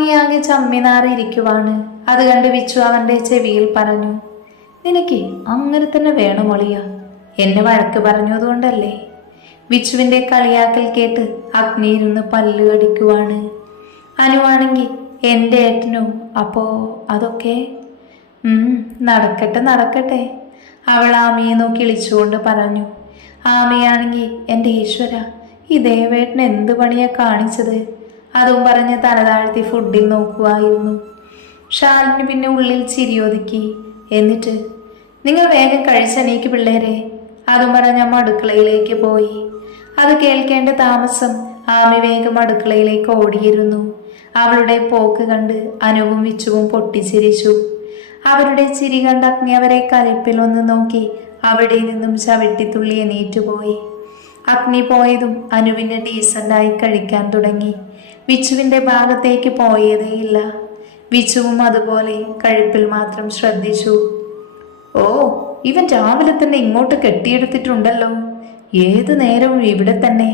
അഗ്നിയാകെ ചമ്മിനാറിയിരിക്കുവാണ്. അത് കണ്ട് വിച്ചു അവന്റെ ചെവിയിൽ പറഞ്ഞു, നിനക്ക് അങ്ങനെ തന്നെ വേണം ഒളിയ, എന്നെ വഴക്ക് പറഞ്ഞതുകൊണ്ടല്ലേ. വിച്ചുവിന്റെ കളിയാക്കൽ കേട്ട് അഗ്നി ഇരുന്ന് പല്ല് കടിക്കുവാണ്. അനുവാണെങ്കിൽ എൻ്റെ ഏട്ടനോ അപ്പോ അതൊക്കെ നടക്കട്ടെ നടക്കട്ടെ, അവൾ ആമിയെ നോക്കി ഇളിച്ചുകൊണ്ട് പറഞ്ഞു. ആമിയാണെങ്കിൽ എൻ്റെ ഈശ്വര, ഈ ദേവേട്ടൻ എന്ത് പണിയാ കാണിച്ചത്. അതും പറഞ്ഞ് തലതാഴ്ത്തി ഫുഡിൽ നോക്കുമായിരുന്നു. ഷാലിന് പിന്നെ ഉള്ളിൽ ചിരിയൊതുക്കി. എന്നിട്ട് നിങ്ങൾ വേഗം കഴിച്ചെണീക്ക് പിള്ളേരെ, അതും പറഞ്ഞ് അമ്മ അടുക്കളയിലേക്ക് പോയി. അത് കേൾക്കേണ്ട താമസം ആമി വേഗം അടുക്കളയിലേക്ക് ഓടിയിരുന്നു. അവളുടെ പോക്ക് കണ്ട് അനുവും വിച്ചുവും പൊട്ടിച്ചിരിച്ചു. അവരുടെ ചിരി കണ്ട് അഗ്നി അവരെ കലിപ്പിൽ ഒന്ന് നോക്കി അവിടെ നിന്നും ചവിട്ടിത്തുള്ളി എണീറ്റുപോയി. അഗ്നി പോയതും അനുവിനെ ഡീസൻ്റായി കഴിക്കാൻ തുടങ്ങി. വിച്ചുവിൻ്റെ ഭാഗത്തേക്ക് പോയതേയില്ല. വിച്ചുവും അതുപോലെ കഴിപ്പിൽ മാത്രം ശ്രദ്ധിച്ചു. ഓ, ഇവൻ രാവിലെ തന്നെ ഇങ്ങോട്ട് കെട്ടിയെടുത്തിട്ടുണ്ടല്ലോ, ഏതു നേരവും ഇവിടെ തന്നെ.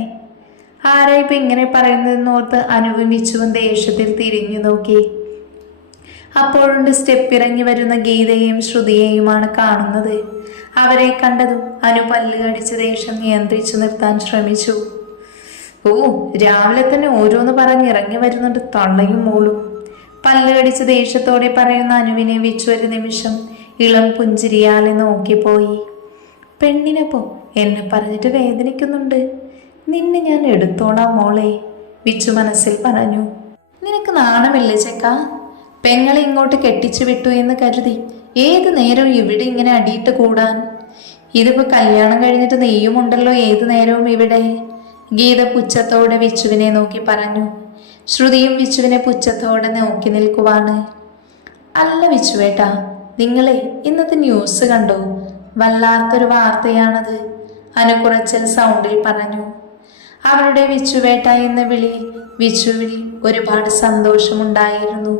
ആരാ ഇപ്പൊ ഇങ്ങനെ പറയുന്നതെന്നോർത്ത് അനുവും വിച്ചുവും ദേഷ്യത്തിൽ തിരിഞ്ഞു നോക്കി. അപ്പോഴുണ്ട് സ്റ്റെപ്പ് ഇറങ്ങി വരുന്ന ഗീതയെയും ശ്രുതിയെയുമാണ് കാണുന്നത്. അവരെ കണ്ടതും അനു പല്ല് കടിച്ച് ദേഷ്യം നിയന്ത്രിച്ചു നിർത്താൻ ശ്രമിച്ചു. ഓ, രാവിലെ തന്നെ ഓരോന്ന് പറഞ്ഞിറങ്ങി വരുന്നുണ്ട് തള്ളയും മോളും. പല്ല് കടിച്ച് ദേഷ്യത്തോടെ പറയുന്ന അനുവിനെ വിച്ചു ഒരു നിമിഷം ഇളം പുഞ്ചിരിയാലെ നോക്കിപ്പോയി. പെണ്ണിനപ്പോ എന്നെ പറഞ്ഞിട്ട് വേദനിക്കുന്നുണ്ട്, നിന്നെ ഞാൻ എടുത്തോളാം മോളെ, വിച്ചു മനസ്സിൽ പറഞ്ഞു. നിനക്ക് നാണമില്ലേ ചെക്ക, പെങ്ങളെ ഇങ്ങോട്ട് കെട്ടിച്ചു വിട്ടു എന്ന് കരുതി ഏതു നേരവും ഇവിടെ ഇങ്ങനെ അടിയിട്ട് കൂടാൻ. ഇതിപ്പോ കല്യാണം കഴിഞ്ഞിട്ട് നെയ്യുമുണ്ടല്ലോ ഏതു നേരവും ഇവിടെ. ഗീത പുച്ഛത്തോടെ വിച്ചുവിനെ നോക്കി പറഞ്ഞു. ശ്രുതിയും വിച്ചുവിനെ പുച്ഛത്തോടെ നോക്കി നിൽക്കുവാണ്. അല്ല വിച്ചുവേട്ടാ, നിങ്ങളെ ഇന്നത്തെ ന്യൂസ് കണ്ടോ? വല്ലാത്തൊരു വാർത്തയാണത്, അനു കുറച്ചൽ സൗണ്ടിൽ പറഞ്ഞു. അവളുടെ വിച്ചുവേട്ട എന്ന വിളിയിൽ വിച്ചുവിൽ ഒരുപാട് സന്തോഷമുണ്ടായിരുന്നു.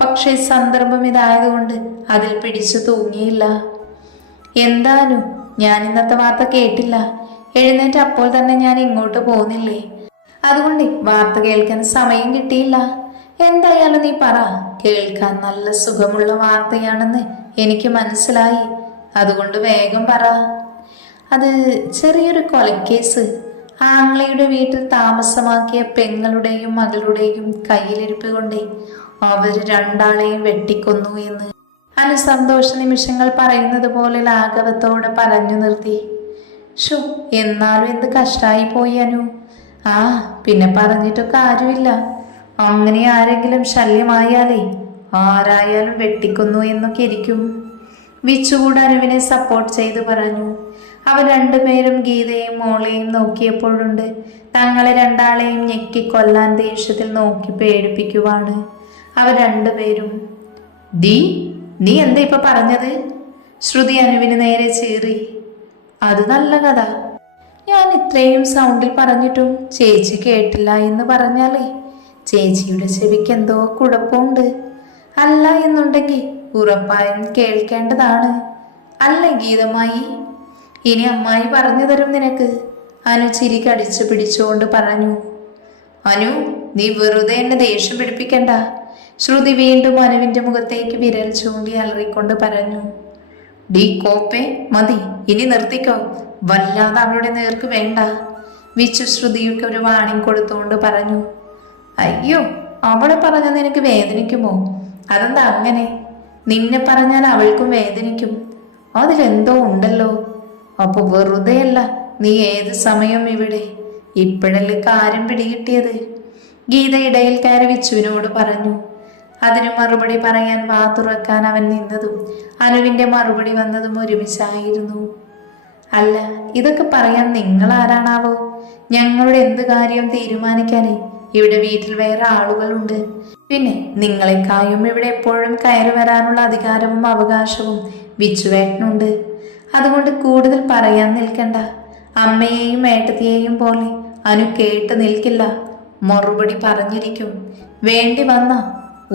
പക്ഷേ സന്ദർഭം ഇതായതുകൊണ്ട് അതിൽ പിടിച്ചു തൂങ്ങിയില്ല. എന്താനു, ഞാൻ ഇന്നത്തെ വാർത്ത കേട്ടില്ല. എഴുന്നേറ്റ് അപ്പോൾ തന്നെ ഞാൻ ഇങ്ങോട്ട് പോകുന്നില്ലേ, അതുകൊണ്ട് വാർത്ത കേൾക്കാൻ സമയം കിട്ടിയില്ല. എന്തായാലും നീ പറ, കേൾക്കാൻ നല്ല സുഖമുള്ള വാർത്തയാണെന്ന് എനിക്ക് മനസ്സിലായി, അതുകൊണ്ട് വേഗം പറ. അത് ചെറിയൊരു കൊലക്കേസ്. ആങ്ങളയുടെ വീട്ടിൽ താമസമാക്കിയ പെങ്ങളുടെയും മകളുടെയും കയ്യിലിരിപ്പ് കൊണ്ടേ അവർ രണ്ടാളെയും വെട്ടിക്കൊന്നു എന്ന് അനു സന്തോഷ നിമിഷങ്ങൾ പറയുന്നത് പോലെ ലാഘവത്തോടെ പറഞ്ഞു നിർത്തി. ഷോ, എന്നാലും എന്ത് കഷ്ടായി പോയി അനു. ആ, പിന്നെ പറഞ്ഞിട്ട് കാര്യമില്ല. അങ്ങനെ ആരെങ്കിലും ശല്യമായാലേ ആരായാലും വെട്ടിക്കൊന്നു എന്നൊക്കെ ഇരിക്കും. വിച്ചുകൂടെ അനുവിനെ സപ്പോർട്ട് ചെയ്ത് പറഞ്ഞു. അവർ രണ്ടുപേരും ഗീതയും മോളെയും നോക്കിയപ്പോഴുണ്ട് തങ്ങളെ രണ്ടാളെയും ഞെക്കിക്കൊല്ലാൻ ദേഷ്യത്തിൽ നോക്കി പേടിപ്പിക്കുവാണ് അവർ രണ്ടുപേരും. നീ എന്താ ഇപ്പൊ പറഞ്ഞത്? ശ്രുതി അനുവിന് നേരെ ചീറി. അത് നല്ല കഥ. ഞാൻ ഇത്രയും സൗണ്ടിൽ പറഞ്ഞിട്ടും ചേച്ചി കേട്ടില്ല എന്ന് പറഞ്ഞാലേ ചേച്ചിയുടെ ചെവിക്ക് എന്തോ കുഴപ്പമുണ്ട്. അല്ല എന്നുണ്ടെങ്കിൽ ഉറപ്പായും കേൾക്കേണ്ടതാണ്. അല്ല ഗീതമായി, ഇനി അമ്മായി പറഞ്ഞു തരും നിനക്ക്, അനു ചിരി കടിച്ചു പിടിച്ചുകൊണ്ട് പറഞ്ഞു. അനു, നീ വെറുതെ എന്നെ ദേഷ്യം പിടിപ്പിക്കണ്ട. ശ്രുതി വീണ്ടും അനുവിന്റെ മുഖത്തേക്ക് വിരൽ ചൂണ്ടി അലറിക്കൊണ്ട് പറഞ്ഞു. ഡീ കോപ്പേ, മതി, ഇനി നിർത്തിക്കോ, വല്ലാതെ അവളുടെ നേർക്ക് വേണ്ട. വിച്ചു ശ്രുതിയൊക്കെ ഒരു വാണിംഗ് കൊടുത്തുകൊണ്ട് പറഞ്ഞു. അയ്യോ, അവളെ പറഞ്ഞാൽ നിനക്ക് വേദനിക്കുമോ? അതെന്താ അങ്ങനെ? നിന്നെ പറഞ്ഞാൽ അവൾക്കും വേദനിക്കും, അതിലെന്തോ ഉണ്ടല്ലോ. അപ്പൊ വെറുതെയല്ല നീ ഏത് സമയം ഇവിടെ, ഇപ്പോഴല്ലേ കാര്യം പിടികിട്ടിയത്. ഗീത ഇടയിൽ കയറി വിച്ചുവിനോട് പറഞ്ഞു. അതിനു മറുപടി പറയാൻ വാ തുറക്കാൻ അവൻ നിന്നതും അനുവിന്റെ മറുപടി വന്നതും ഒരുമിച്ചായിരുന്നു. അല്ല, ഇതൊക്കെ പറയാൻ നിങ്ങൾ ആരാണാവോ? ഞങ്ങളുടെ എന്ത് കാര്യം തീരുമാനിക്കാനേ ഇവിടെ വീട്ടിൽ വേറെ ആളുകളുണ്ട്. പിന്നെ നിങ്ങളെക്കായും ഇവിടെ എപ്പോഴും കയറി വരാനുള്ള അധികാരവും അവകാശവും വിച്ചുവേട്ടനുണ്ട്. അതുകൊണ്ട് കൂടുതൽ പറയാൻ നിൽക്കണ്ട. അമ്മയെയും ഏട്ടത്തിയെയും പോലെ അനു കേട്ട് നിൽക്കില്ല, മറുപടി പറഞ്ഞിരിക്കും. വേണ്ടി വന്ന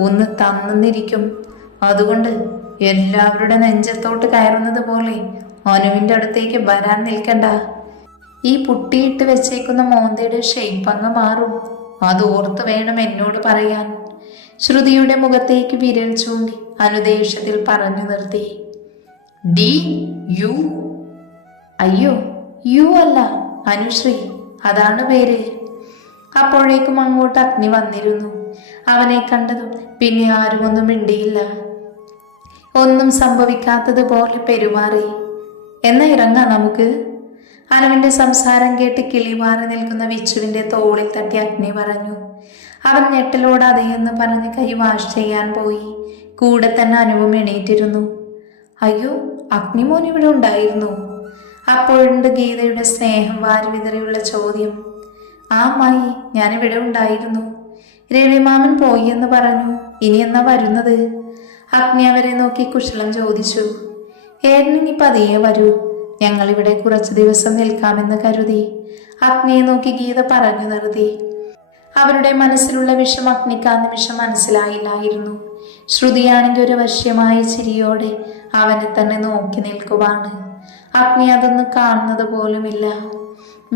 ഒന്ന് തന്നിരിക്കും. അതുകൊണ്ട് എല്ലാവരുടെ നെഞ്ചത്തോട്ട് കയറുന്നത് പോലെ അനുവിൻ്റെ അടുത്തേക്ക് വരാൻ നിൽക്കണ്ട. ഈ പുട്ടിയിട്ട് വെച്ചേക്കുന്ന മോന്തയുടെ ഷേപ്പ് അങ്ങ് മാറും, അത് ഓർത്ത് വേണം എന്നോട് പറയാൻ. ശ്രുതിയുടെ മുഖത്തേക്ക് വിരൽ ചൂണ്ടി അനുദേഷ്യത്തിൽ പറഞ്ഞു നിർത്തി. D U. അയ്യോ, യു അല്ല, അനുശ്രീ, അതാണ് പേര്. അപ്പോഴേക്കും അങ്ങോട്ട് അഗ്നി വന്നിരുന്നു. അവനെ കണ്ടതും പിന്നെ ആരും ഒന്നും മിണ്ടിയില്ല. ഒന്നും സംഭവിക്കാത്തതുപോലെ പെരുമാറി. എന്നാ ഇറങ്ങാം നമുക്ക്. അനുവിന്റെ സംസാരം കേട്ട് കിളിമാറി നിൽക്കുന്ന വിച്ചുവിന്റെ തോളിൽ തട്ടി അഗ്നി പറഞ്ഞു. അവൻ ഞെട്ടലോട് അതേയെന്ന് പറഞ്ഞ് കൈ വാഷ് ചെയ്യാൻ പോയി. കൂടെ തന്നെ അനുവും എണീറ്റിരുന്നു. അയ്യോ, അഗ്നിമോൻ ഇവിടെ ഉണ്ടായിരുന്നു. അപ്പോഴുണ്ട് ഗീതയുടെ സ്നേഹം വാരി വിതറിയുള്ള ചോദ്യം. ആ മായി, ഞാനിവിടെ ഉണ്ടായിരുന്നു. രവിമാമൻ പോയി എന്ന് പറഞ്ഞു. ഇനി എന്നാ വരുന്നത്? അഗ്നി അവരെ നോക്കി കുശലം ചോദിച്ചു. ഏട്ടനിനി പതിയെ വരൂ, ഞങ്ങളിവിടെ കുറച്ചു ദിവസം നിൽക്കാമെന്ന് കരുതി. അഗ്നിയെ നോക്കി ഗീത പറഞ്ഞു നിർത്തി. അവരുടെ മനസ്സിലുള്ള വിഷം അഗ്നിക്ക് ആ നിമിഷം മനസ്സിലായില്ലായിരുന്നു. ശ്രുതിയാണെങ്കിൽ ഒരു വശ്യമായ ചിരിയോടെ അവനെ തന്നെ നോക്കി നിൽക്കുവാണ്. അഗ്നി അതൊന്നും കാണുന്നത് പോലുമില്ല.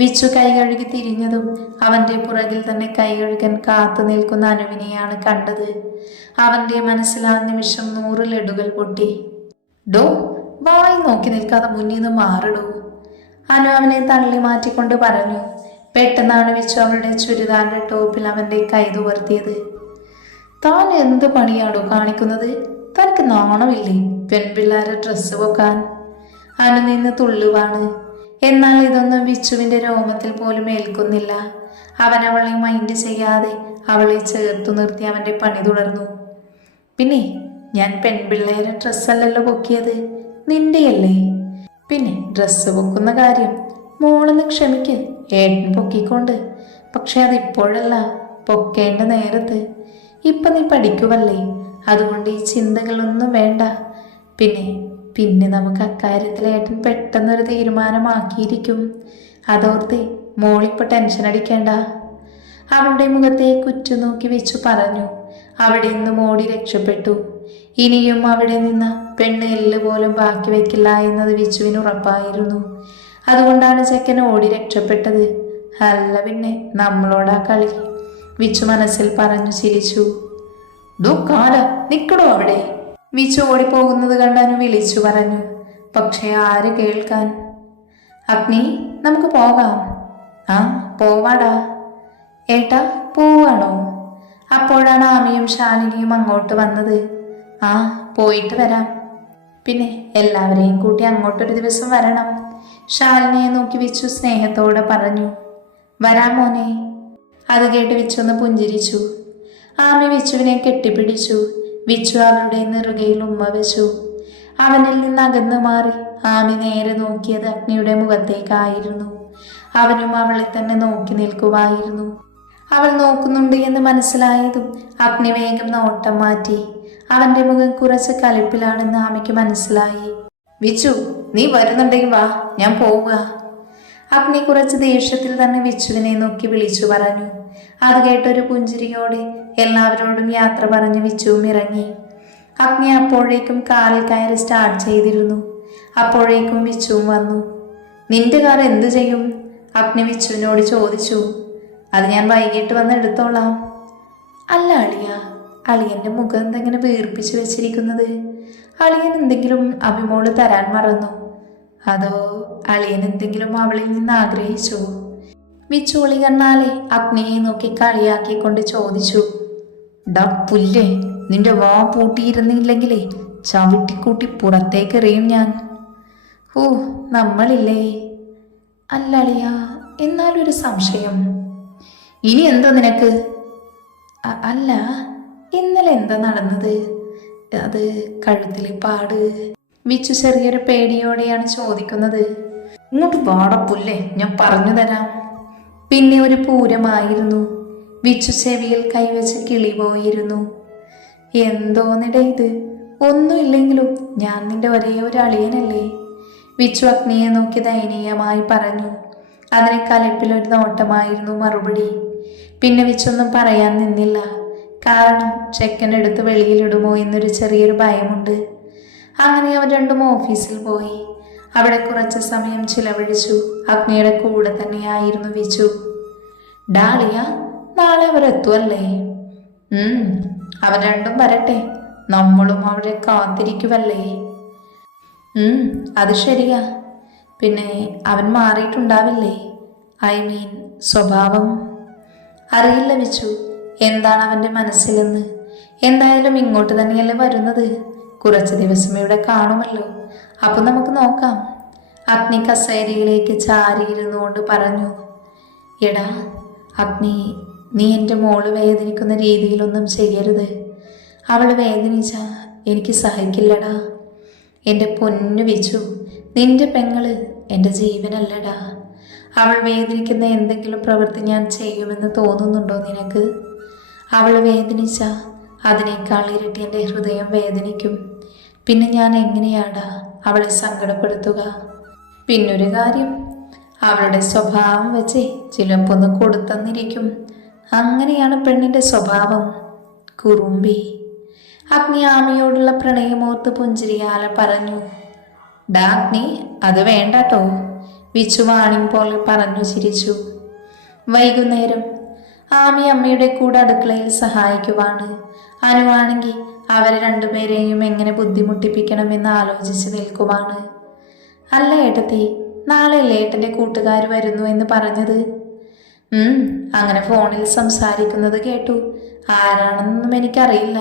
വിച്ചു കൈ കഴുകി തിരിഞ്ഞതും അവന്റെ പുറകിൽ തന്നെ കൈ കഴുകാൻ കാത്തു നിൽക്കുന്ന അനുവിനെയാണ് കണ്ടത്. അവന്റെ മനസ്സിൽ ആ നിമിഷം 100 ലഡുകൾ പൊട്ടി. ഡോ, വായി നോക്കി നിൽക്കാതെ മുന്നിൽ നിന്ന് മാറിടൂ. അനു അവനെ തള്ളി മാറ്റിക്കൊണ്ട് പറഞ്ഞു. പെട്ടെന്നാണ് വിച്ചു അവളുടെ ചുരിദാറിന്റെ ടോപ്പിൽ അവന്റെ കൈ തുവർത്തിയത്. താൻ എന്ത് പണിയാടോ കാണിക്കുന്നത്? തനിക്ക് നാണമില്ലേ പെൺപിള്ളേരെ ഡ്രസ്സ് വെക്കാൻ? അനു നിന്ന് തുള്ളുവാണ്. എന്നാൽ ഇതൊന്നും വിച്ചുവിന്റെ രോമത്തിൽ പോലും ഏൽക്കുന്നില്ല. അവൻ അവളെ മൈൻഡ് ചെയ്യാതെ അവളെ ചേർത്തു നിർത്തി അവന്റെ പണി തുടർന്നു. പിന്നെ ഞാൻ പെൺപിള്ളേരെ ഡ്രസ്സല്ലല്ലോ പൊക്കിയത്, നിന്റെയല്ലേ? പിന്നെ ഡ്രസ്സ് പൊക്കുന്ന കാര്യം മോളെന്ന് ക്ഷമിക്ക്, ഏട്ടൻ പൊക്കിക്കൊണ്ട്. പക്ഷെ അതിപ്പോഴല്ല, പൊക്കേണ്ട നേരത്ത്. ഇപ്പൊ നീ പഠിക്കുവല്ലേ, അതുകൊണ്ട് ഈ ചിന്തകളൊന്നും വേണ്ട. പിന്നെ നമുക്ക് അക്കാര്യത്തിൽ ഏട്ടൻ പെട്ടെന്നൊരു തീരുമാനമാക്കിയിരിക്കും. അതോർത്ത് മോളിപ്പോൾ ടെൻഷൻ അടിക്കേണ്ട. അവളുടെ മുഖത്തേക്ക് ഉറ്റുനോക്കി വെച്ചു പറഞ്ഞു. അവിടെ നിന്ന് മോടി രക്ഷപ്പെട്ടു. ഇനിയും അവിടെ നിന്ന് പെണ്ണ് എല്ല് പോലും ബാക്കി വെക്കില്ല എന്നത് വിച്ചുവിന് ഉറപ്പായിരുന്നു. അതുകൊണ്ടാണ് ചെക്കൻ ഓടി രക്ഷപ്പെട്ടത്. അല്ല പിന്നെ നമ്മളോടാ കളി, വിച്ചു മനസ്സിൽ പറഞ്ഞു ചിരിച്ചു. ദോ കാല, നിക്കടോ അവിടെ. വിച്ചു ഓടിപ്പോകുന്നത് കണ്ടു വിളിച്ചു പറഞ്ഞു. പക്ഷെ ആര് കേൾക്കാൻ? അഗ്നി, നമുക്ക് പോകാം. ആ, പോവാടാ. ഏട്ടാ, പോവാണോ? അപ്പോഴാണ് ആമിയും ശാലിനിയും അങ്ങോട്ട് വന്നത്. ആ, പോയിട്ട് വരാം. പിന്നെ എല്ലാവരെയും കൂട്ടി അങ്ങോട്ടൊരു ദിവസം വരണം. ശാലിനിയെ നോക്കി വിച്ചു സ്നേഹത്തോടെ പറഞ്ഞു. വരാം മോനെ. അത് കേട്ട് വിച്ചു ഒന്ന് പുഞ്ചിരിച്ചു. ആമി വിച്ചുവിനെ കെട്ടിപ്പിടിച്ചു. വിച്ചു അവളുടെ നെറുകയിൽ ഉമ്മ വെച്ചു. അവനിൽ നിന്ന് അകന്നു മാറി ആമി നേരെ നോക്കിയത് അഗ്നിയുടെ മുഖത്തേക്കായിരുന്നു. അവനും അവളെ തന്നെ നോക്കി നിൽക്കുമായിരുന്നു. അവൾ നോക്കുന്നുണ്ട് എന്ന് മനസ്സിലായതും അഗ്നി വേഗം നോട്ടം മാറ്റി. അവന്റെ മുഖം കുറച്ച് കലിപ്പിലാണെന്ന് ആമിക്ക് മനസ്സിലായി. വിച്ചു, നീ വരുന്നുണ്ടെങ്കിൽ വാ, ഞാൻ പോവുക. അഗ്നി കുറച്ച് ദേഷ്യത്തിൽ തന്നെ വിച്ചുവിനെ നോക്കി വിളിച്ചു പറഞ്ഞു. അത് കേട്ടൊരു പുഞ്ചിരിയോടെ എല്ലാവരോടും യാത്ര പറഞ്ഞ് വിച്ചുവും ഇറങ്ങി. അഗ്നി അപ്പോഴേക്കും കാറിൽ കയറി സ്റ്റാർട്ട് ചെയ്തിരുന്നു. അപ്പോഴേക്കും വിച്ചുവും വന്നു. നിന്റെ കാർ എന്തു ചെയ്യും? അഗ്നി വിച്ചുവിനോട് ചോദിച്ചു. അത് ഞാൻ വൈകിട്ട് വന്ന് എടുത്തോളാം. അല്ല അളിയ, അളിയന്റെ മുഖം എന്തെങ്ങനെ വീർപ്പിച്ചു വെച്ചിരിക്കുന്നത്? അളിയൻ എന്തെങ്കിലും അഭിമോള് തരാൻ മറന്നു? അതോ അളിയൻ എന്തെങ്കിലും അവളിൽ നിന്ന് ആഗ്രഹിച്ചോ? വിച്ചോളി കണ്ണാലെ അഗ്നിയെ നോക്കി കളിയാക്കിക്കൊണ്ട് ചോദിച്ചു. ഡാ പുല്ലേ, നിന്റെ വാ പൂട്ടിയിരുന്നില്ലെങ്കിലേ ചവിട്ടിക്കൂട്ടി പുറത്തേക്ക് എറിയും ഞാൻ. ഓ, നമ്മളില്ലേ? അല്ല അളിയ, എന്നാലൊരു സംശയം. ഇനി എന്താ നിനക്ക്? അല്ല, ഇന്നലെ എന്താ നടന്നത്? അത് കഴുത്തിലെ പാട്. വിച്ചു ചെറിയൊരു പേടിയോടെയാണ് ചോദിക്കുന്നത്. ഇങ്ങോട്ട് വാടപ്പുല്ലേ, ഞാൻ പറഞ്ഞു തരാം. പിന്നെ ഒരു പൂരമായിരുന്നു. വിച്ചു ചെവിയിൽ കൈവച്ച് കിളി പോയിരുന്നു. എന്തോന്നിട ഇത്? ഒന്നുമില്ലെങ്കിലും ഞാൻ നിന്റെ ഒരേ ഒരു അളിയനല്ലേ? വിച്ചു അഗ്നിയെ നോക്കി ദയനീയമായി പറഞ്ഞു. അതിന് കലപ്പിലൊരു നോട്ടമായിരുന്നു മറുപടി. പിന്നെ വിച്ചൊന്നും പറയാൻ നിന്നില്ല. കാരണം ചെക്കനെടുത്ത് വെളിയിലിടുമോ എന്നൊരു ചെറിയൊരു ഭയമുണ്ട്. അങ്ങനെ അവർ രണ്ടും ഓഫീസിൽ പോയി. അവിടെ കുറച്ച് സമയം ചിലവഴിച്ചു. അഗ്നിയുടെ കൂടെ തന്നെയായിരുന്നു വിച്ചു. ഡാളിയ, നാളെ അവർ എത്തുമല്ലേ? അവൻ രണ്ടും വരട്ടെ, നമ്മളും അവരെ കാത്തിരിക്കുവല്ലേ. അത് ശരിയാ. പിന്നെ അവൻ മാറിയിട്ടുണ്ടാവില്ലേ? ഐ മീൻ സ്വഭാവം. അറിയില്ല വിച്ചു, എന്താണ് അവൻ്റെ മനസ്സിലെന്ന്. എന്തായാലും ഇങ്ങോട്ട് തന്നെയല്ലേ വരുന്നത്. കുറച്ച് ദിവസം ഇവിടെ കാണുമല്ലോ, അപ്പം നമുക്ക് നോക്കാം. അഗ്നി കസേരയിലേക്ക് ചാരിയിരുന്നു കൊണ്ട് പറഞ്ഞു. എടാ അഗ്നി, നീ എൻ്റെ മോള് വേദനിക്കുന്ന രീതിയിലൊന്നും ചെയ്യരുത്. അവൾ വേദനിച്ച എനിക്ക് സഹിക്കില്ലടാ. എൻ്റെ പൊന്നു വിച്ചു, നിന്റെ പെങ്ങള് എൻ്റെ ജീവനല്ലടാ. അവൾ വേദനിക്കുന്ന എന്തെങ്കിലും പ്രവൃത്തി ഞാൻ ചെയ്യുമെന്ന് തോന്നുന്നുണ്ടോ നിനക്ക്? അവൾ വേദനിച്ച അതിനേക്കാൾ ഇരട്ടി എൻ്റെ ഹൃദയം വേദനിക്കും. പിന്നെ ഞാൻ എങ്ങനെയാടാ അവളെ സങ്കടപ്പെടുത്തുക? പിന്നൊരു കാര്യം, അവളുടെ സ്വഭാവം വെച്ച് ചിലപ്പോൾ ഒന്ന് കൊടുത്തെന്നിരിക്കും. അങ്ങനെയാണ് പെണ്ണിൻ്റെ സ്വഭാവം, കുറുമ്പി. അഗ്നി ആമയോടുള്ള പ്രണയമോർത്ത് പുഞ്ചിരിയാലെ പറഞ്ഞു. ഡാ അഗ്നി, അത് വേണ്ടാട്ടോ, വിച്ചു വാണിംഗ് പോലെ പറഞ്ഞു ചിരിച്ചു. വൈകുന്നേരം ആമി അമ്മയുടെ കൂടെ അടുക്കളയിൽ സഹായിക്കുവാണ്. അനുവാണെങ്കിൽ അവരെ രണ്ടുപേരെയും എങ്ങനെ ബുദ്ധിമുട്ടിപ്പിക്കണമെന്ന് ആലോചിച്ച് നിൽക്കുവാണ്. അല്ല ഏട്ടത്തി, നാളെ ഏട്ടൻ്റെ കൂട്ടുകാർ വരുന്നു എന്ന് പറഞ്ഞത്? അങ്ങനെ ഫോണിൽ സംസാരിക്കുന്നത് കേട്ടു. ആരാണെന്നൊന്നും എനിക്കറിയില്ല.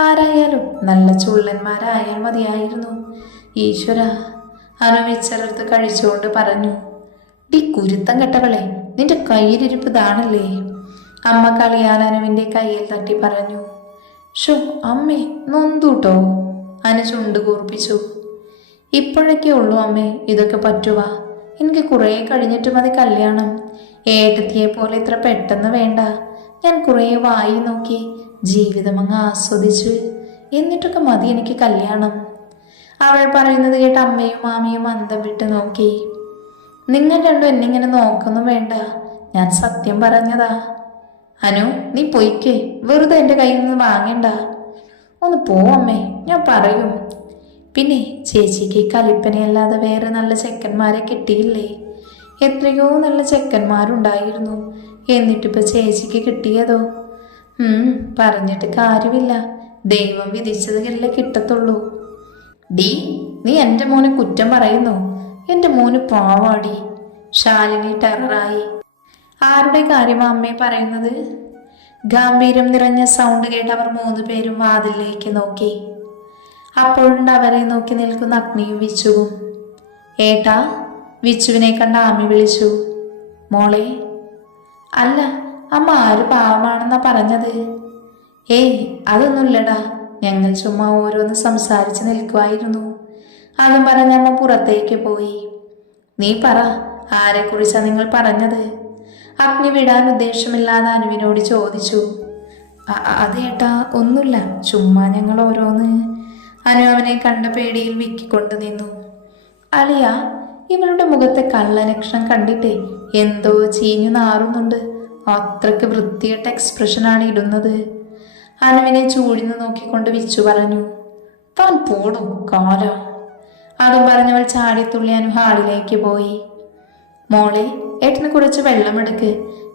ആരായാലും നല്ല ചുള്ളന്മാരായാൽ മതിയായിരുന്നു. ഈശ്വര, അനു വെച്ചെടുത്ത് കഴിച്ചുകൊണ്ട് പറഞ്ഞു. ഡി കുരുത്തം കെട്ടവളെ, നിന്റെ കയ്യിലിരിപ്പ് ഇതാണല്ലേ? അമ്മ കളിയാൽ അനുവിൻ്റെ കയ്യിൽ തട്ടി പറഞ്ഞു. ഷോ അമ്മേ, നൊന്തൂട്ടോ. അനു ചുണ്ട് കൂർപ്പിച്ചു. ഇപ്പോഴൊക്കെ ഉള്ളൂ അമ്മേ ഇതൊക്കെ പറ്റുക. എനിക്ക് കുറേ കഴിഞ്ഞിട്ട് മതി കല്യാണം. ഏട്ടത്തിയെ പോലെ ഇത്ര പെട്ടെന്ന് വേണ്ട. ഞാൻ കുറേ വായി നോക്കി ജീവിതം അങ്ങ് ആസ്വദിച്ച് എന്നിട്ടൊക്കെ മതി എനിക്ക് കല്യാണം. അവൾ പറയുന്നത് കേട്ട് അമ്മയും മാമിയും അന്തം വിട്ട് നോക്കി. നിങ്ങൾ രണ്ടും എന്നിങ്ങനെ നോക്കൊന്നും വേണ്ട, ഞാൻ സത്യം പറഞ്ഞതാ. അനു, നീ പൊയ്ക്കേ, വെറുതെ എൻ്റെ കയ്യിൽ നിന്ന് വാങ്ങണ്ട. ഒന്ന് പോ അമ്മേ, ഞാൻ പറയും. പിന്നെ ചേച്ചിക്ക് കലിപ്പനയല്ലാതെ വേറെ നല്ല ചെക്കന്മാരെ കിട്ടിയില്ലേ? എത്രയോ നല്ല ചെക്കന്മാരുണ്ടായിരുന്നു, എന്നിട്ടിപ്പോൾ ചേച്ചിക്ക് കിട്ടിയതോ? പറഞ്ഞിട്ട് കാര്യമില്ല, ദൈവം വിധിച്ചതല്ലേ കിട്ടത്തുള്ളൂ. ഡി, നീ എൻ്റെ മോനെ കുറ്റം പറയുന്നു. എൻ്റെ മോന് പാവാടി. ശാലിനി ടെററായി. ആരുടെ കാര്യമാ അമ്മയെ പറയുന്നത്? ഗാംഭീര്യം നിറഞ്ഞ സൗണ്ട് കേട്ട് അവർ 3 പേരും വാതിലേക്ക് നോക്കി. അപ്പോഴുണ്ട് അവരെ നോക്കി നിൽക്കുന്ന അഗ്നിയും വിച്ചുവും. ഏട്ടാ, വിച്ചുവിനെ കണ്ട ആമി വിളിച്ചു. മോളെ. അല്ല അമ്മ, ആര് പാവമാണെന്നാ പറഞ്ഞത്? ഏയ് അതൊന്നുമില്ലടാ, ഞങ്ങൾ ചുമ്മാ ഓരോന്ന് സംസാരിച്ച് നിൽക്കുമായിരുന്നു. അതും പറഞ്ഞമ്മ പുറത്തേക്ക് പോയി. നീ പറ, ആരെക്കുറിച്ചാ നിങ്ങൾ പറഞ്ഞത്? അഗ്നി വിടാൻ ഉദ്ദേശമില്ലാതെ അനുവിനോട് ചോദിച്ചു. അതേട്ടാ, ഒന്നുമില്ല, ചുമ്മാ ഞങ്ങൾ ഓരോന്ന്. അനു അവനെ കണ്ട പേടിയിൽ വിക്കിക്കൊണ്ട് നിന്നു. അളിയ, ഇവളുടെ മുഖത്തെ കള്ളലക്ഷണം കണ്ടിട്ടേ എന്തോ ചീഞ്ഞു നാറുന്നുണ്ട്. അത്രയ്ക്ക് വൃത്തികെട്ട എക്സ്പ്രഷനാണ് ഇടുന്നത്. അനുവിനെ ചൂഴ്ന്നു നോക്കിക്കൊണ്ട് വിച്ചു പറഞ്ഞു. താൻ പോടും കാല. അതും പറഞ്ഞവൾ ചാടിത്തുള്ളി അനു ഹാളിലേക്ക് പോയി. മോളെ, ഏട്ടന് കുറച്ച് വെള്ളമെടുക്ക്,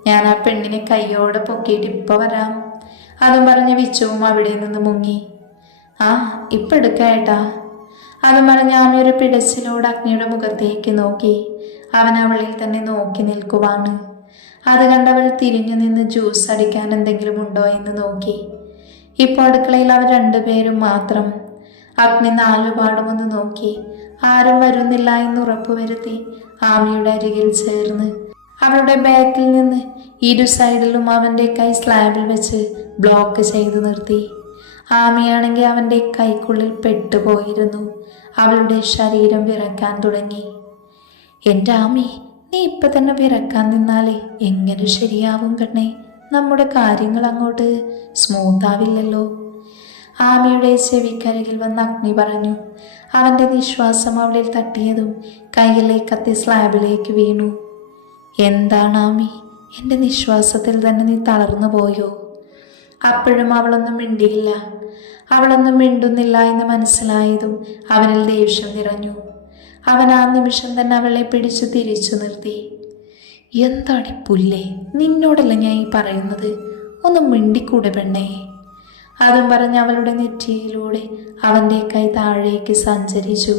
ഞാൻ ആ പെണ്ണിനെ കയ്യോടെ പൊക്കിയിട്ട് ഇപ്പൊ വരാം. അതും പറഞ്ഞ വിച്ചുവും അവിടെ നിന്ന് മുങ്ങി. ഇപ്പൊ എടുക്കേട്ടാ. അതും പറഞ്ഞ ആമി ഒരു പിടച്ചിലോട് അഗ്നിയുടെ മുഖത്തേക്ക് നോക്കി. അവൻ അവളിൽ തന്നെ നോക്കി നിൽക്കുവാണ്. അത് കണ്ടവൾ തിരിഞ്ഞു നിന്ന് ജ്യൂസ് അടിക്കാൻ എന്തെങ്കിലും ഉണ്ടോ എന്ന് നോക്കി. ഇപ്പോൾ അടുക്കളയിൽ അവർ 2 പേരും മാത്രം. അഗ്നി 4 പാടുമൊന്ന് നോക്കി. ആരും വരുന്നില്ല എന്ന് ഉറപ്പുവരുത്തി ആമിയുടെ അരികിൽ ചേർന്ന് അവളുടെ ബാക്കിൽ നിന്ന് 2 സൈഡിലും അവൻ്റെ കൈ സ്ലാബിൽ വെച്ച് ബ്ലോക്ക് ചെയ്തു നിർത്തി. ആമിയാണെങ്കിൽ അവൻ്റെ കൈക്കുള്ളിൽ പെട്ടുപോയിരുന്നു. അവളുടെ ശരീരം വിറക്കാൻ തുടങ്ങി. എൻ്റെ ആമി, നീ ഇപ്പൊ തന്നെ വിറക്കാൻ നിന്നാലേ എങ്ങനെ ശരിയാവും പെണ്ണേ? നമ്മുടെ കാര്യങ്ങൾ അങ്ങോട്ട് സ്മൂത്താവില്ലല്ലോ. ആമിയുടെ ചെവിക്കരികിൽ വന്ന് അഗ്നി പറഞ്ഞു. അവൻ്റെ നിശ്വാസം അവളിൽ തട്ടിയതും കയ്യിലെ കത്തി സ്ലാബിലേക്ക് വീണു. എന്താണ് ആമി, എൻ്റെ നിശ്വാസത്തിൽ തന്നെ നീ തളർന്നു പോയോ? അപ്പോഴും അവളൊന്നും മിണ്ടിയില്ല. അവളൊന്നും മിണ്ടുന്നില്ല എന്ന് മനസ്സിലായതും അവനിൽ ദേഷ്യം നിറഞ്ഞു. അവൻ ആ നിമിഷം തന്നെ അവളെ പിടിച്ചു തിരിച്ചു നിർത്തി. എന്താടി പുല്ലേ, നിന്നോടല്ല ഞാൻ ഈ പറയുന്നത്. ഒന്ന് മിണ്ടിക്കൂടെ പെണ്ണേ. അതും പറഞ്ഞ് അവളുടെ നെറ്റിയിലൂടെ അവൻ്റെ കൈ താഴേക്ക് സഞ്ചരിച്ചു.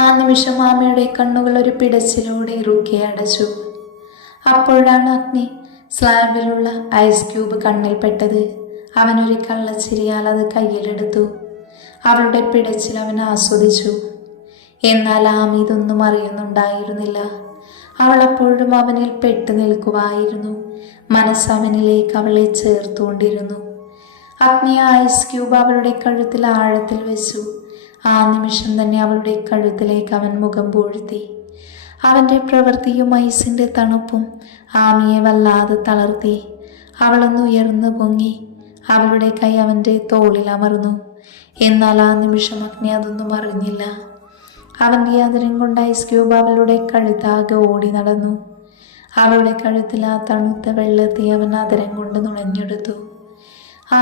ആ നിമിഷം ആമയുടെ കണ്ണുകൾ ഒരു പിടച്ചിലൂടെ ഇറുക്കെ അടച്ചു. അപ്പോഴാണ് അഗ്നി സ്ലാബിലുള്ള ഐസ് ക്യൂബ് കണ്ണിൽപ്പെട്ടത്. അവനൊരു കള്ളച്ചിരിയാൽ അത് കയ്യിലെടുത്തു. അവളുടെ പിടച്ചിൽ അവൻ ആസ്വദിച്ചു. എന്നാൽ ആമ ഇതൊന്നും അറിയുന്നുണ്ടായിരുന്നില്ല. അവൾ അപ്പോഴും അവനിൽ പെട്ടു നിൽക്കുവായിരുന്നു. മനസ്സവനിലേക്ക് അവളെ ചേർത്തുകൊണ്ടിരുന്നു. അഗ്നി ഐസ് ക്യൂബ് അവളുടെ കഴുത്തിൽ ആഴത്തിൽ വെച്ചു. ആ നിമിഷം തന്നെ അവളുടെ കഴുത്തിലേക്ക് അവൻ മുഖം പൂഴ്ത്തി. അവൻ്റെ പ്രവൃത്തിയും ഐസിൻ്റെ തണുപ്പും ആമിയെ വല്ലാതെ തളർത്തി. അവളൊന്ന് ഉയർന്നു പൊങ്ങി. അവളുടെ കൈ അവൻ്റെ തോളിൽ അമർന്നു. എന്നാൽ ആ നിമിഷം അഗ്നി അതൊന്നും അറിഞ്ഞില്ല. അവൻ്റെ അതിരം കൊണ്ട് ഐസ് ക്യൂബ് അവളുടെ കഴുത്താകെ ഓടി നടന്നു. അവളുടെ കഴുത്തിൽ ആ തണുത്ത വെള്ളത്തെ അവൻ അതിരം കൊണ്ട് നുണഞ്ഞെടുത്തു.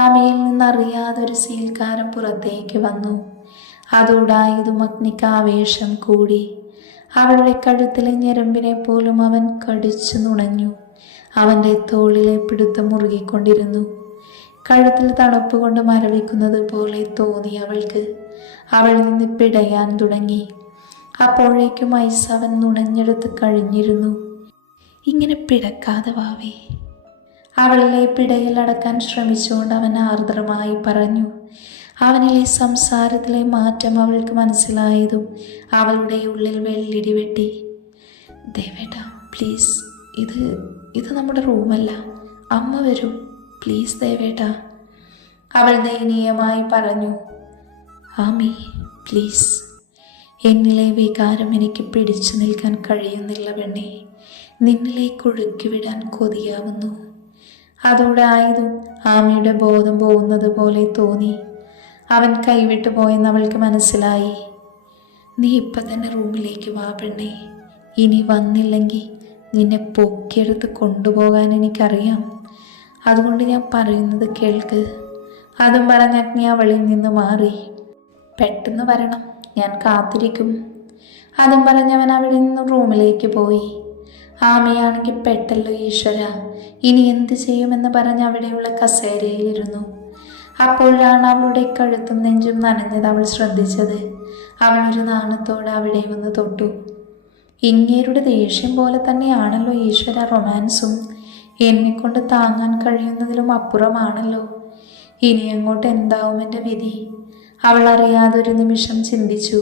ആമയിൽ നിന്നറിയാതൊരു സീൽക്കാരം പുറത്തേക്ക് വന്നു. അതോടായതും അഗ്നിക്ക് ആവേശം കൂടി. അവളുടെ കഴുത്തിലെ ഞരമ്പിനെ പോലും അവൻ കടിച്ചു നുണഞ്ഞു. അവൻ്റെ തോളിലെ പിടുത്തം മുറുകിക്കൊണ്ടിരുന്നു. കഴുത്തിൽ തണുപ്പ് കൊണ്ട് മരവിക്കുന്നത് പോലെ തോന്നി അവൾക്ക്. അവൾ നിന്ന് പിടയാൻ തുടങ്ങി. അപ്പോഴേക്കും ഐസ് അവൻ നുണഞ്ഞെടുത്ത് കഴിഞ്ഞിരുന്നു. ഇങ്ങനെ പിടക്കാതെ വാവേ. അവളിലെ പിടയിൽ അടക്കാൻ ശ്രമിച്ചുകൊണ്ട് അവൻ ആർദ്രമായി പറഞ്ഞു. അവനിലെ സംസാരത്തിലെ മാറ്റം അവൾക്ക് മനസ്സിലായതും അവളുടെ ഉള്ളിൽ വെള്ളിടി വെട്ടി. ദേവേട്ടാ പ്ലീസ്, ഇത് നമ്മുടെ റൂമല്ല. അമ്മ വരും, പ്ലീസ് ദേവേട്ടാ, അവൾ ദയനീയമായി പറഞ്ഞു. ആമി പ്ലീസ്, എന്നിലെ വികാരം എനിക്ക് പിടിച്ചു നിൽക്കാൻ കഴിയുന്നില്ല പെണ്ണേ. നിന്നിലേക്ക് ഒഴുക്കിവിടാൻ കൊതിയാവുന്നു. അതോടെ ആയതും ആമിയുടെ ബോധം പോകുന്നത് പോലെ തോന്നി. അവൻ കൈവിട്ടു പോയെന്ന് അവൾക്ക് മനസ്സിലായി. നീ ഇപ്പം തന്നെ റൂമിലേക്ക് വാ പെണ്ണേ. ഇനി വന്നില്ലെങ്കിൽ നിന്നെ പൊക്കിയെടുത്ത് കൊണ്ടുപോകാൻ എനിക്കറിയാം. അതുകൊണ്ട് ഞാൻ പറയുന്നത് കേൾക്ക്. അതും പറഞ്ഞ് അഗ്നി അവളിൽ നിന്ന് മാറി. പെട്ടെന്ന് വരണം, ഞാൻ കാത്തിരിക്കും. അതും പറഞ്ഞവൻ അവിടെ നിന്ന് റൂമിലേക്ക് പോയി. ആമയാണെങ്കിൽ പെട്ടല്ലോ ഈശ്വര, ഇനി എന്ത് ചെയ്യുമെന്ന് പറഞ്ഞ് അവിടെയുള്ള കസേരയിലിരുന്നു. അപ്പോഴാണ് അവളുടെ കഴുത്തും നെഞ്ചും നനഞ്ഞത് അവൾ ശ്രദ്ധിച്ചത്. അവളൊരു നാണത്തോടെ അവിടെ വന്ന് തൊട്ടു. ഇങ്ങേരുടെ ദേഷ്യം പോലെ തന്നെയാണല്ലോ ഈശ്വര റൊമാൻസും. എന്നെക്കൊണ്ട് താങ്ങാൻ കഴിയുന്നതിലും അപ്പുറമാണല്ലോ. ഇനി അങ്ങോട്ട് എന്താവും എൻ്റെ വിധി? അവൾ അറിയാതൊരു നിമിഷം ചിന്തിച്ചു.